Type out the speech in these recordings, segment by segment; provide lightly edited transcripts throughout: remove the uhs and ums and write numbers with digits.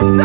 Avant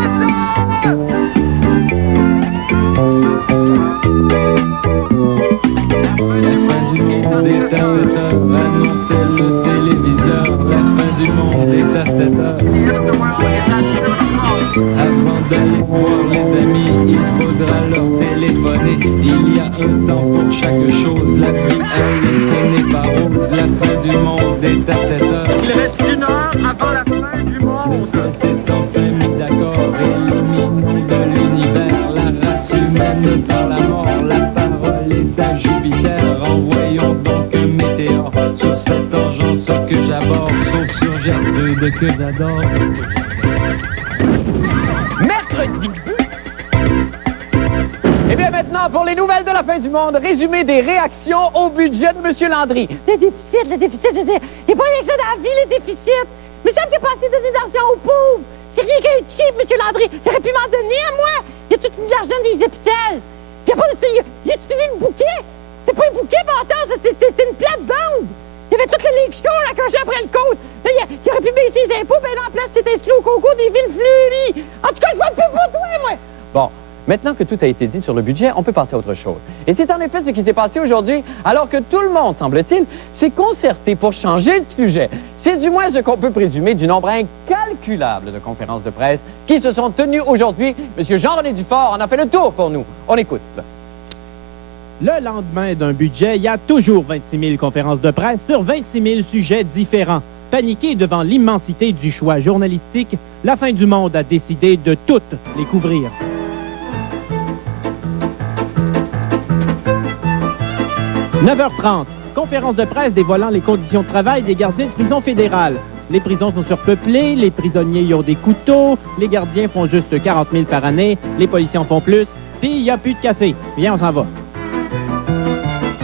d'aller voir les amis, il faudra leur téléphoner. Il y a un temps pour chaque chose, la vie, elle, ce n'est pas rose. La fin du monde est à 7 heures. Il reste 1 heure avant la fin du monde. Le ciel s'est enfin mis d'accord, éliminons de l'univers la race humaine par la mort. La parole est à Jupiter, envoyons donc un météore sur cette engeance que j'aborde, sauf sur Gertrude que j'adore. Mercredi. Et bien maintenant, pour les nouvelles de la fin du monde, résumé des réactions au budget de M. Landry. Le déficit, je veux dire, il n'y a pas rien que ça dans la vie, les déficits. Mais ça me fait pas assez donner d'argent aux pauvres. C'est rien qu'un cheap, M. Landry. Il aurait pu m'en donner à moi. Il a tout mis de l'argent des hôpitaux. Il n'y a pas de... Il a-tu vu le bouquet? C'est pas un bouquet, bâtard, c'est une plate-bande. Il y avait toutes les Lake Shore accrochées après le côte. Là, il aurait pu baisser les impôts, ben en place, tu t'es inscrit au concours des villes fleuries. En tout cas, je vote plus pour toi, moi. Bon, maintenant que tout a été dit sur le budget, on peut passer à autre chose. Et c'est en effet ce qui s'est passé aujourd'hui, alors que tout le monde, semble-t-il, s'est concerté pour changer le sujet. C'est du moins ce qu'on peut présumer du nombre incalculable de conférences de presse qui se sont tenues aujourd'hui. M. Jean-René Dufort en a fait le tour pour nous. On écoute. Le lendemain d'un budget, il y a toujours 26 000 conférences de presse sur 26 000 sujets différents. Paniqué devant l'immensité du choix journalistique, la fin du monde a décidé de toutes les couvrir. « 9h30, conférence de presse dévoilant les conditions de travail des gardiens de prison fédérale. Les prisons sont surpeuplées, les prisonniers y ont des couteaux, les gardiens font juste 40 000 par année, les policiers en font plus, puis il n'y a plus de café. Viens, on s'en va. »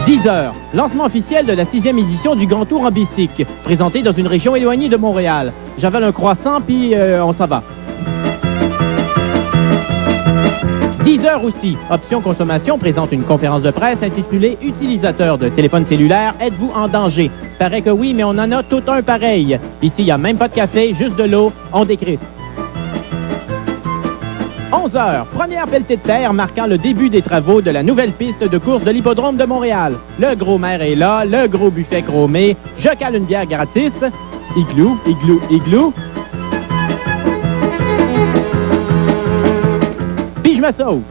10 heures, lancement officiel de la 6e édition du Grand Tour en bicycle, présenté dans une région éloignée de Montréal. J'avale un croissant, puis on s'en va. 10 heures aussi, Option Consommation présente une conférence de presse intitulée « Utilisateurs de téléphone cellulaire, êtes-vous en danger? » Paraît que oui, mais on en a tout un pareil. Ici, il n'y a même pas de café, juste de l'eau, on décrit. 11 heures, première pelletée de terre marquant le début des travaux de la nouvelle piste de course de l'hippodrome de Montréal. Le gros maire est là, le gros buffet chromé, je cale une bière gratis. Igloo, igloo, igloo. Puis je me sauve.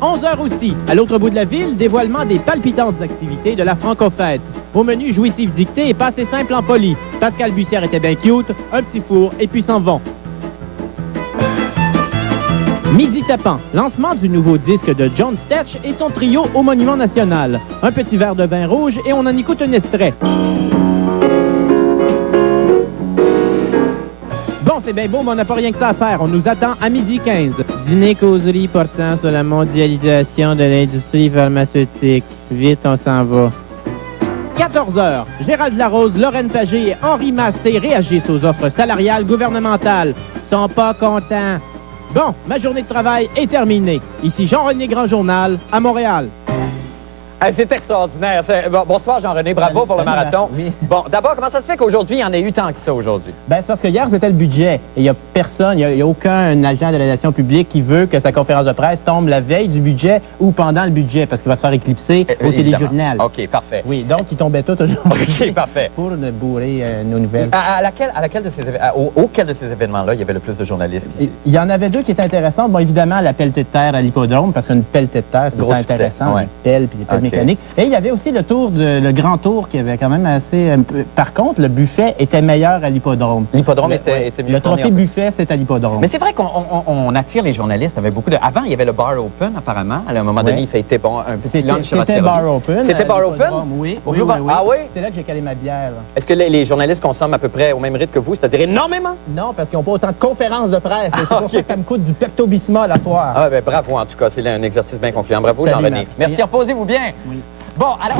11 heures aussi, à l'autre bout de la ville, dévoilement des palpitantes activités de la Franco-Fête. Au menu, jouissif dicté et pas assez simple en poli. Pascal Bussière était bien cute, un petit four et puis s'en vont. Midi tapant, lancement du nouveau disque de John Stetch et son trio au Monument National. Un petit verre de vin rouge et on en écoute un extrait. Bon, c'est bien beau, mais on n'a pas rien que ça à faire. On nous attend à 12h15. Dîner causerie portant sur la mondialisation de l'industrie pharmaceutique. Vite, on s'en va. 14h, Gérald Larose, Lorraine Pagé et Henri Massé réagissent aux offres salariales gouvernementales. Sont pas contents. Bon, ma journée de travail est terminée. Ici Jean-René Grand Journal, à Montréal. C'est extraordinaire. Bon, bonsoir Jean-René, bravo pour le marathon. Oui. Bon, d'abord, comment ça se fait qu'aujourd'hui, il y en ait eu tant que ça aujourd'hui? Ben, c'est parce que hier, c'était le budget. Et il n'y a personne, il n'y a aucun agent de la relation publique qui veut que sa conférence de presse tombe la veille du budget ou pendant le budget, parce qu'il va se faire éclipser au téléjournal. OK, parfait. Oui, donc il tombait tout aujourd'hui. OK, parfait. Pour ne auquel de ces événements-là, il y avait le plus de journalistes ici? Il y en avait deux qui étaient intéressants. Bon, évidemment, la pelletée de terre à l'hippodrome, parce qu'une pelletée de terre, c'est intéressant. Ouais. Des pelles puis des pelles mécaniques. Et il y avait aussi le grand tour qui avait quand même assez... Par contre, le buffet était meilleur à l'hippodrome. L'hippodrome était mieux. Le trophée buffet, c'est à l'hippodrome. Mais c'est vrai qu'on attire les journalistes avec beaucoup de... Avant, il y avait le bar open, apparemment. À un moment donné, ça a été bon, un petit lunch. C'était bar open. C'était bar open? Oui. Ah oui? C'est là que j'ai calé ma bière. Est-ce que les journalistes consomment à peu près au même rythme que vous, c'est-à-dire énormément? Non, parce qu'ils n'ont pas autant de conférences de presse. C'est pour ça que ça me coûte du Pepto-Bismol à soir. Ah ben bravo, en tout cas, c'est un exercice bien concluant. Bravo, Jean-René. Merci, reposez-vous bien. Oui. Bon, alors...